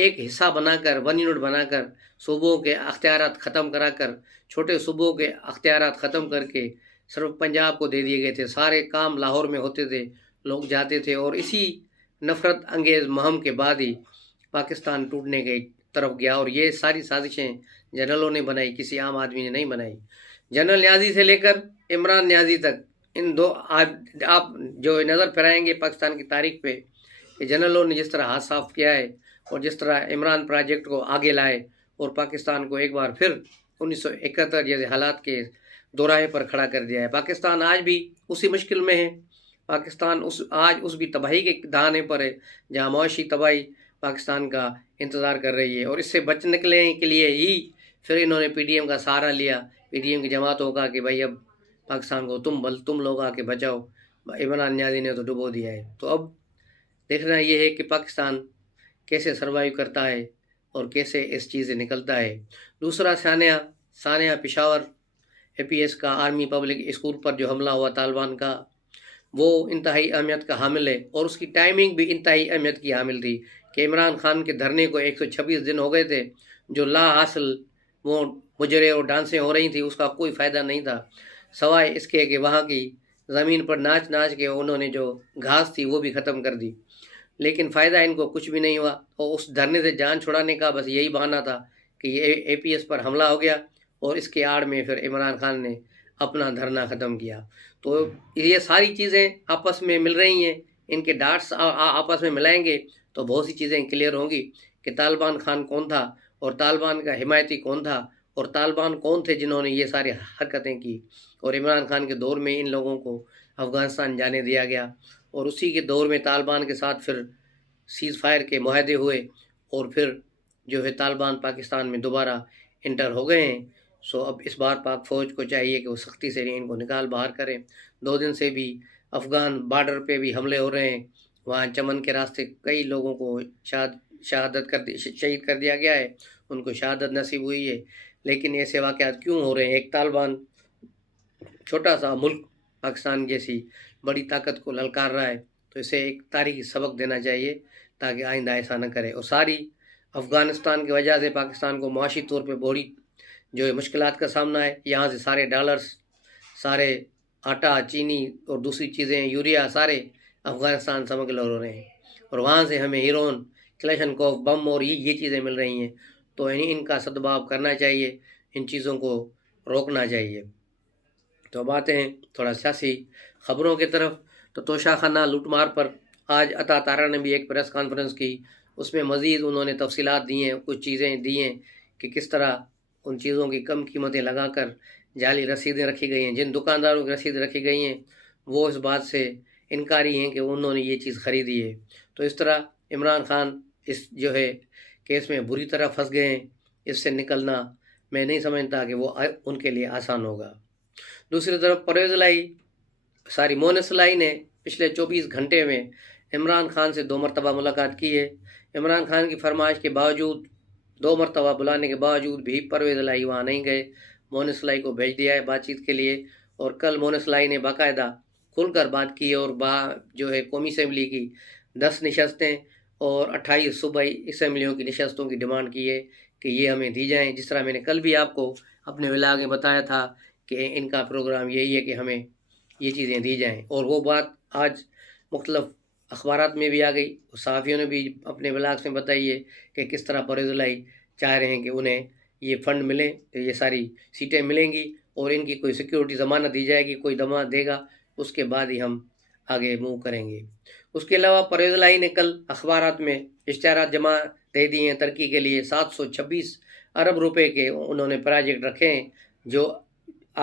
ایک حصہ بنا کر 1 یونٹ بنا کر صوبوں کے اختیارات ختم کرا کر چھوٹے صوبوں کے اختیارات ختم کر کے صرف پنجاب کو دے دیے گئے تھے. سارے کام لاہور میں ہوتے تھے, لوگ جاتے تھے, اور اسی نفرت انگیز مہم کے بعد ہی پاکستان ٹوٹنے کی طرف گیا. اور یہ ساری سازشیں جنرلوں نے بنائی, کسی عام آدمی نے نہیں بنائی. جنرل نیازی سے لے کر عمران نیازی تک, ان دو آپ جو نظر پھرائیں گے پاکستان کی تاریخ پہ کہ جنرلوں نے جس طرح ہاتھ صاف کیا ہے اور جس طرح عمران پروجیکٹ کو آگے لائے اور پاکستان کو ایک بار پھر 1971 جیسے حالات کے دوراہے پر کھڑا کر دیا ہے. پاکستان آج بھی اسی مشکل میں ہے. پاکستان آج اس بھی تباہی کے دہانے پر ہے جہاں معاشی تباہی پاکستان کا انتظار کر رہی ہے. اور اس سے بچ نکلنے کے لیے ہی پھر انہوں نے پی ڈی ایم کا سہارا لیا, پی ڈی ایم کی جماعتوں کا, کہ بھائی اب پاکستان کو تم لوگ آ کے بچاؤ. عمران نیازی نے تو ڈبو دیا ہے. تو اب دیکھنا یہ ہے کہ پاکستان کیسے سروائیو کرتا ہے اور کیسے اس چیز سے نکلتا ہے. دوسرا ثانیہ پشاور APS کا آرمی پبلک اسکول پر جو حملہ ہوا طالبان کا, وہ انتہائی اہمیت کا حامل ہے. اور اس کی ٹائمنگ بھی انتہائی اہمیت کی حامل تھی کہ عمران خان کے دھرنے کو 126 دن ہو گئے تھے, جو لا حاصل وہ مجرے اور ڈانسیں ہو رہی تھیں, اس کا کوئی فائدہ نہیں تھا سوائے اس کے کہ وہاں کی زمین پر ناچ کے انہوں نے جو گھاس تھی وہ بھی ختم کر دی. لیکن فائدہ ان کو کچھ بھی نہیں ہوا, اور اس دھرنے سے جان چھڑانے کا بس یہی بہانہ تھا کہ یہ APS پر حملہ ہو گیا, اور اس کے آڑ میں پھر عمران خان نے اپنا دھرنا ختم کیا. تو یہ ساری چیزیں آپس میں مل رہی ہیں, ان کے ڈاٹس آپس میں ملائیں گے تو بہت سی چیزیں کلیئر ہوں گی کہ طالبان خان کون تھا, اور طالبان کا حمایتی کون تھا, اور طالبان کون تھے جنہوں نے یہ ساری حرکتیں کی. اور عمران خان کے دور میں ان لوگوں کو افغانستان جانے دیا گیا, اور اسی کے دور میں طالبان کے ساتھ پھر سیز فائر کے معاہدے ہوئے, اور پھر جو ہے طالبان پاکستان میں دوبارہ انٹر ہو گئے ہیں. سو اب اس بار پاک فوج کو چاہیے کہ وہ سختی سے ان کو نکال باہر کریں. 2 دن سے بھی افغان بارڈر پہ بھی حملے ہو رہے ہیں, وہاں چمن کے راستے کئی لوگوں کو شہید کر دیا گیا ہے, ان کو شہادت نصیب ہوئی ہے. لیکن ایسے واقعات کیوں ہو رہے ہیں؟ ایک طالبان چھوٹا سا ملک پاکستان جیسی بڑی طاقت کو للکار رہا ہے, تو اسے ایک تاریخی سبق دینا چاہیے تاکہ آئندہ ایسا نہ کرے. اور ساری افغانستان کی وجہ سے پاکستان کو معاشی طور پہ بڑی جو ہے مشکلات کا سامنا ہے. یہاں سے سارے ڈالرز, سارے آٹا, چینی اور دوسری چیزیں, یوریا, سارے افغانستان سمگل ہو رہے ہیں, اور وہاں سے ہمیں ہیرون, کلیشنکوف, بم اور یہ چیزیں مل رہی ہیں. تو ان کا سدبھاؤ کرنا چاہیے, ان چیزوں کو روکنا چاہیے. تو اب آتے ہیں تھوڑا سیاسی خبروں کی طرف. تو توشہ خانہ لوٹ مار پر آج عطا تارہ نے بھی ایک پریس کانفرنس کی, اس میں مزید انہوں نے تفصیلات دی ہیں, کچھ چیزیں دی ہیں کہ کس طرح ان چیزوں کی کم قیمتیں لگا کر جعلی رسیدیں رکھی گئی ہیں. جن دکانداروں کی رسید رکھی گئی ہیں وہ اس بات سے انکاری ہیں کہ انہوں نے یہ چیز خریدی ہے. تو اس طرح عمران خان اس جو ہے کیس میں بری طرح پھنس گئے ہیں. اس سے نکلنا میں نہیں سمجھتا کہ وہ ان کے لیے آسان ہوگا. دوسری طرف مونس لائی نے پچھلے 24 گھنٹے میں عمران خان سے 2 مرتبہ ملاقات کی ہے. عمران خان کی فرمائش کے باوجود 2 مرتبہ بلانے کے باوجود بھی پرویز لائی وہاں نہیں گئے. مونس لائی کو بھیج دیا ہے بات چیت کے لیے, اور کل مونس لائی نے باقاعدہ کھل کر بات کی, اور جو ہے قومی اسمبلی کی 10 نشستیں اور 28 صوبائی اسمبلیوں کی نشستوں کی ڈیمانڈ کی ہے کہ یہ ہمیں دی جائیں. جس طرح میں نے کل بھی آپ کو اپنے ولاگ میں بتایا تھا کہ ان کا پروگرام یہی ہے کہ ہمیں یہ چیزیں دی جائیں, اور وہ بات آج مختلف اخبارات میں بھی آ گئی, صحافیوں نے بھی اپنے ولاگس میں بتائی ہے کہ کس طرح پرویز لائی چاہ رہے ہیں کہ انہیں یہ فنڈ ملے, یہ ساری سیٹیں ملیں گی اور ان کی کوئی سیکیورٹی ضمانت دی جائے گی, کوئی ضمانت دے گا, اس کے بعد ہی ہم آگے موو کریں گے. اس کے علاوہ پرویز لائی نے کل اخبارات میں اشتہارات جمع دے دیے ہیں ترقی کے لیے. 726 ارب روپے کے انہوں نے پروجیکٹ رکھے ہیں جو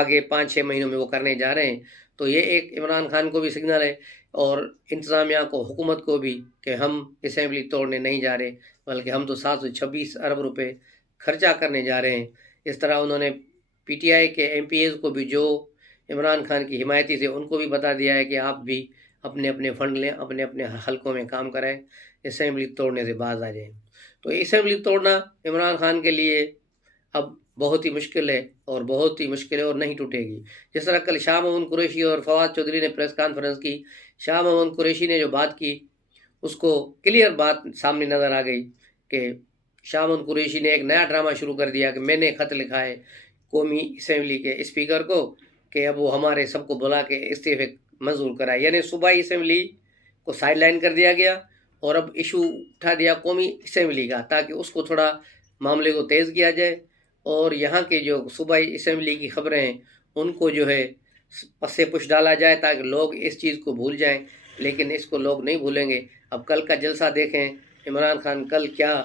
آگے 5-6 مہینوں میں وہ کرنے جا رہے ہیں. تو یہ ایک عمران خان کو بھی سگنل ہے اور انتظامیہ کو, حکومت کو بھی, کہ ہم اسمبلی توڑنے نہیں جا رہے بلکہ ہم تو 726 ارب روپے خرچہ کرنے جا رہے ہیں. اس طرح انہوں نے PTI کے MPAs کو بھی جو عمران خان کی حمایتی تھے ان کو بھی بتا دیا ہے کہ آپ بھی اپنے اپنے فنڈ لیں, اپنے اپنے حلقوں میں کام کریں, اسمبلی توڑنے سے باز آ جائیں. تو اسمبلی توڑنا عمران خان کے لیے اب بہت ہی مشکل ہے, اور بہت ہی مشکل ہے اور نہیں ٹوٹے گی. جس طرح کل شاہ محمود قریشی اور فواد چودھری نے پریس کانفرنس کی, شاہ محمود قریشی نے جو بات کی اس کو کلیئر بات سامنے نظر آ گئی کہ شامن قریشی نے ایک نیا ڈرامہ شروع کر دیا کہ میں نے خط لکھا ہے قومی اسمبلی کے اسپیکر کو کہ اب وہ ہمارے سب کو بلا کے استعفے منظور کرائے، یعنی صوبائی اسمبلی کو سائڈ لائن کر دیا گیا اور اب ایشو اٹھا دیا قومی اسمبلی کا، تاکہ اس کو تھوڑا معاملے کو تیز کیا جائے اور یہاں کے جو صوبائی اسمبلی کی خبریں ہیں ان کو جو ہے پسے پش ڈالا جائے تاکہ لوگ اس چیز کو بھول جائیں، لیکن اس کو لوگ نہیں بھولیں گے۔ اب کل کا جلسہ دیکھیں، عمران خان کل کیا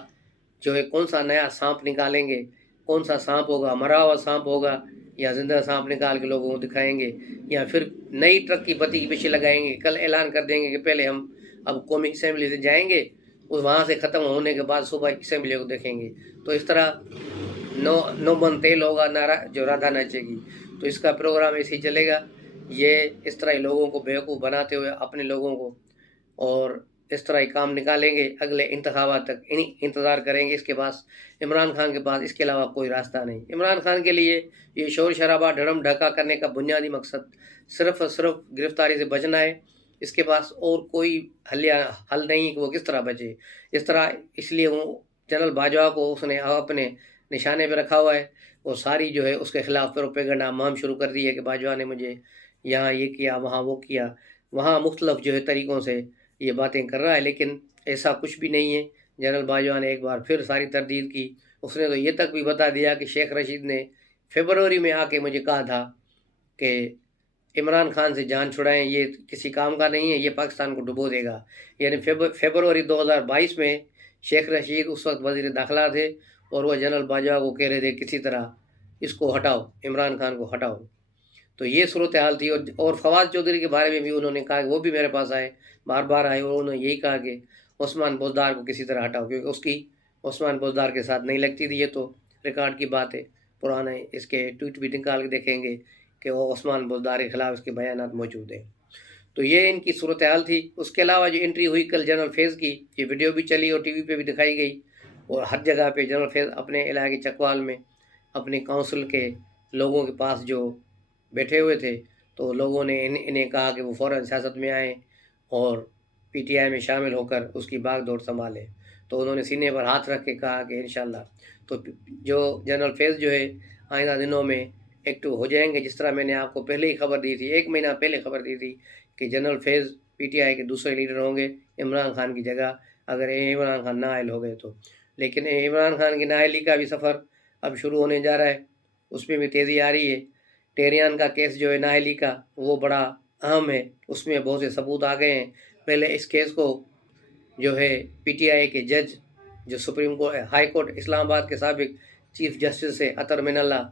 جو ہے کون سا نیا سانپ نکالیں گے، کون سا سانپ ہوگا، مرا ہوا سانپ ہوگا یا زندہ سانپ نکال کے لوگوں کو دکھائیں گے، یا پھر نئی ٹرک کی بتی کے پیچھے لگائیں گے۔ کل اعلان کر دیں گے کہ پہلے ہم اب قومی اسمبلی سے جائیں گے، وہاں سے ختم ہونے کے بعد صوبہ اسمبلی کو دیکھیں گے۔ تو اس طرح نو من تیل ہوگا نعرہ جو رادھا ناچے گی، تو اس کا پروگرام ایسے ہی چلے گا۔ یہ اس طرح ہی لوگوں کو بیوقوف بناتے ہوئے اپنے لوگوں کو اور اس طرح ہی کام نکالیں گے، اگلے انتخابات تک انتظار کریں گے۔ اس کے پاس عمران خان کے پاس اس کے علاوہ کوئی راستہ نہیں۔ عمران خان کے لیے یہ شور شرابہ ڈھڑم ڈھکا کرنے کا بنیادی مقصد صرف اور صرف گرفتاری سے بچنا ہے۔ اس کے پاس اور کوئی حل نہیں کہ وہ کس طرح بچے۔ اس لیے وہ جنرل باجوہ کو اس نے اپنے نشانے پہ رکھا ہوا ہے، وہ ساری جو ہے اس کے خلاف پروپیگنڈا مہم شروع کر دی ہے کہ باجوہ نے مجھے یہاں یہ کیا، وہاں وہ کیا، وہاں مختلف جو ہے طریقوں سے یہ باتیں کر رہا ہے، لیکن ایسا کچھ بھی نہیں ہے۔ جنرل باجوہ نے ایک بار پھر ساری تردید کی۔ اس نے تو یہ تک بھی بتا دیا کہ شیخ رشید نے فیبروری میں آ کے مجھے کہا تھا کہ عمران خان سے جان چھڑائیں، یہ کسی کام کا نہیں ہے، یہ پاکستان کو ڈبو دے گا۔ یعنی فیبروری 2022 میں شیخ رشید اس وقت وزیر داخلہ تھے اور وہ جنرل باجوہ کو کہہ رہے تھے کسی طرح اس کو ہٹاؤ، عمران خان کو ہٹاؤ۔ تو یہ صورتحال تھی۔ اور فواد چودھری کے بارے میں بھی انہوں نے کہا کہ وہ بھی میرے پاس آئے، بار بار آئے، اور انہوں نے یہی کہا کہ عثمان بزدار کو کسی طرح ہٹاؤ، کیونکہ اس کی عثمان بزدار کے ساتھ نہیں لگتی تھی۔ یہ تو ریکارڈ کی بات ہے، پرانے اس کے ٹویٹ بھی نکال کے دیکھیں گے کہ وہ عثمان بزدار کے خلاف اس کے بیانات موجود ہیں۔ تو یہ ان کی صورتحال تھی۔ اس کے علاوہ جو انٹری ہوئی کل جنرل فیض کی، یہ ویڈیو بھی چلی اور ٹی وی پہ بھی دکھائی گئی، اور ہر جگہ پہ جنرل فیض اپنے علاقے چکوال میں اپنے کونسل کے لوگوں کے پاس جو بیٹھے ہوئے تھے، تو لوگوں نے انہیں کہا کہ وہ فوراً سیاست میں آئیں اور پی ٹی آئی میں شامل ہو کر اس کی باغ دوڑ سنبھالیں۔ تو انہوں نے سینے پر ہاتھ رکھ کے کہا کہ انشاءاللہ تو جو جنرل فیض جو ہے آئندہ دنوں میں ایکٹیو ہو جائیں گے، جس طرح میں نے آپ کو پہلے ہی خبر دی تھی، 1 مہینہ پہلے خبر دی تھی کہ general Faiz P T I کے دوسرے لیڈر ہوں گے عمران خان کی جگہ، اگر عمران خان نااہل ہو گئے تو۔ لیکن عمران خان کی نااہلی کا بھی سفر اب شروع ہونے جا رہا ہے، اس میں بھی تیزی آ رہی ہے۔ ٹیریان کا کیس جو ہے نااہلی کا، وہ بڑا اہم ہے، اس میں بہت سے ثبوت آ گئے ہیں۔ پہلے اس کیس کو جو ہے پی ٹی آئی کے جج جو سپریم کورٹ ہائی کورٹ اسلام آباد کے سابق چیف جسٹس ہے اطہر من اللہ،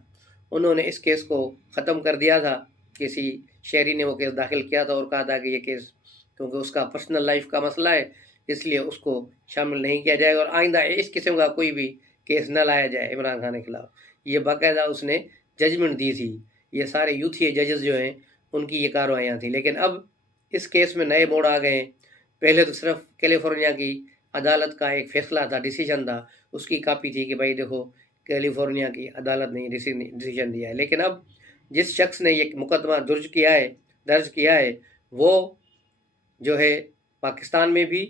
انہوں نے اس کیس کو ختم کر دیا تھا۔ کسی شہری نے وہ کیس داخل کیا تھا اور کہا تھا کہ یہ کیس کیونکہ اس کا پرسنل لائف کا مسئلہ ہے، اس لیے اس کو شامل نہیں کیا جائے گا اور آئندہ اس قسم کا کوئی بھی کیس نہ لایا جائے عمران خان کے خلاف۔ یہ باقاعدہ اس نے ججمنٹ دی تھی۔ یہ سارے یوتھی ججز جو ہیں ان کی یہ کارروائیاں تھیں، لیکن اب اس کیس میں نئے موڑ آ گئے ہیں۔ پہلے تو صرف کیلیفورنیا کی عدالت کا ایک فیصلہ تھا، ڈیسیجن تھا، اس کی کاپی تھی کہ بھائی دیکھو کیلیفورنیا کی عدالت نے ڈیسیجن دیا ہے، لیکن اب جس شخص نے یہ مقدمہ درج کیا ہے وہ جو ہے پاکستان میں بھی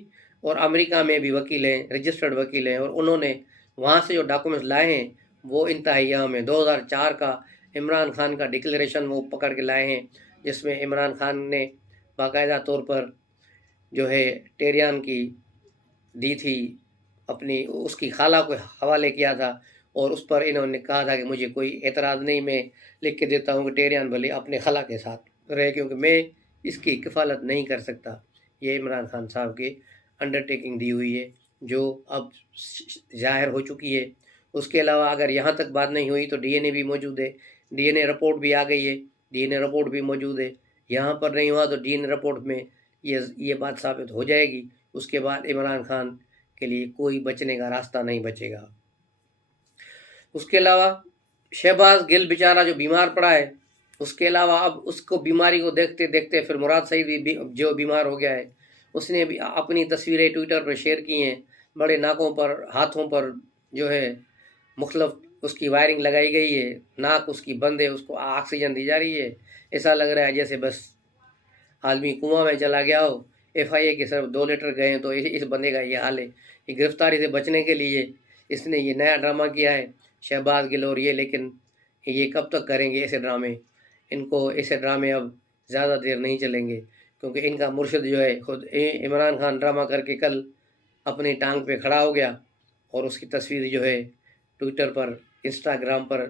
اور امریکہ میں بھی وکیل ہیں، رجسٹرڈ وکیل ہیں، اور انہوں نے وہاں سے جو ڈاکومنٹس لائے ہیں وہ انتہائی اہم ہیں۔ 2004 کا عمران خان کا ڈکلیریشن وہ پکڑ کے لائے ہیں، جس میں عمران خان نے باقاعدہ طور پر جو ہے ٹیریان کی دی تھی، اپنی اس کی خالہ کو حوالے کیا تھا، اور اس پر انہوں نے کہا تھا کہ مجھے کوئی اعتراض نہیں، میں لکھ کے دیتا ہوں کہ ٹیریان بھلے اپنے خالہ کے ساتھ رہے کیونکہ میں اس کی کفالت نہیں کر سکتا۔ یہ عمران خان صاحب کی انڈرٹیکنگ دی ہوئی ہے جو اب ظاہر ہو چکی ہے۔ اس کے علاوہ اگر یہاں تک بات نہیں ہوئی تو ڈی این اے بھی موجود ہے، ڈی این اے رپورٹ بھی آ گئی ہے، ڈی این اے رپورٹ بھی موجود ہے۔ یہاں پر نہیں ہوا تو ڈی این اے رپورٹ میں یہ بات ثابت ہو جائے گی۔ اس کے بعد عمران خان کے لیے کوئی بچنے کا راستہ نہیں بچے گا۔ اس کے علاوہ شہباز گل بیچارہ جو بیمار پڑا ہے، اس کے علاوہ اب اس کو بیماری کو دیکھتے دیکھتے پھر مراد سعید بھی جو بیمار ہو گیا ہے، اس نے بھی اپنی تصویریں ٹویٹر پر شیئر کی ہیں، بڑے ناکوں پر ہاتھوں پر جو ہے مختلف اس کی وائرنگ لگائی گئی ہے، ناک اس کی بند ہے، اس کو آکسیجن دی جا رہی ہے، ایسا لگ رہا ہے جیسے بس آدمی کنواں میں چلا گیا ہو۔ ایف آئی اے کے صرف 2 لیٹر گئے ہیں تو اس بندے کا یہ حال ہے۔ یہ گرفتاری سے بچنے کے لیے اس نے یہ نیا ڈرامہ کیا ہے شہباز گل اور یہ، لیکن یہ کب تک کریں گے ایسے ڈرامے؟ ان کو ایسے ڈرامے اب زیادہ دیر نہیں چلیں گے، کیونکہ ان کا مرشد جو ہے خود عمران خان ڈرامہ کر کے کل اپنی ٹانگ پہ کھڑا ہو گیا، اور اس کی تصویر جو ہے ٹویٹر پر انسٹاگرام پر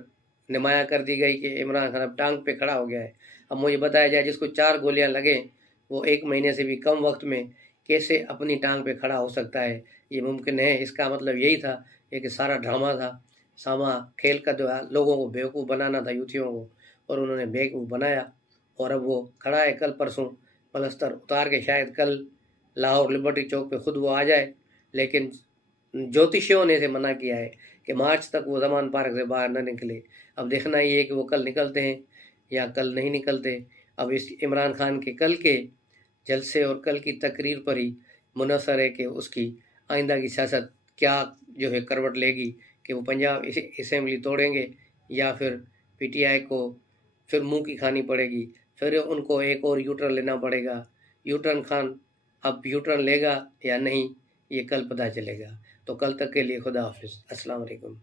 نمایاں کر دی گئی کہ عمران خان اب ٹانگ پہ کھڑا ہو گیا ہے۔ اب مجھے بتایا جائے جس کو 4 گولیاں لگیں وہ 1 مہینے سے بھی کم وقت میں کیسے اپنی ٹانگ پہ کھڑا ہو سکتا ہے؟ یہ ممکن ہے؟ اس کا مطلب یہی تھا کہ سارا ڈرامہ تھا، ساما کھیل کا جو لوگوں کو بیوقوف بنانا تھا، یوتھیوں کو، اور انہوں نے بیوقوف بنایا، اور اب وہ کھڑا ہے کل پرسوں پلستر اتار کے، شاید کل لاہور لبرٹی چوک پہ خود وہ آ جائے، لیکن جوتشیوں نے اسے منع کیا ہے کہ مارچ تک وہ زمان پارک سے باہر نہ نکلے۔ اب دیکھنا یہ ہے کہ وہ کل نکلتے ہیں یا کل نہیں نکلتے۔ اب اس عمران خان کے کل کے جلسے اور کل کی تقریر پر ہی منحصر ہے کہ اس کی آئندہ کی سیاست کیا جو ہے کروٹ لے گی، کہ وہ پنجاب اسمبلی توڑیں گے یا پھر پی ٹی آئی کو پھر منہ کی کھانی پڑے گی، پھر ان کو ایک اور یو ٹرن لینا پڑے گا۔ یو ٹرن خان اب یو ٹرن لے گا یا نہیں، یہ کل پتہ چلے گا۔ تو کل تک کے لیے خدا حافظ، السلام علیکم۔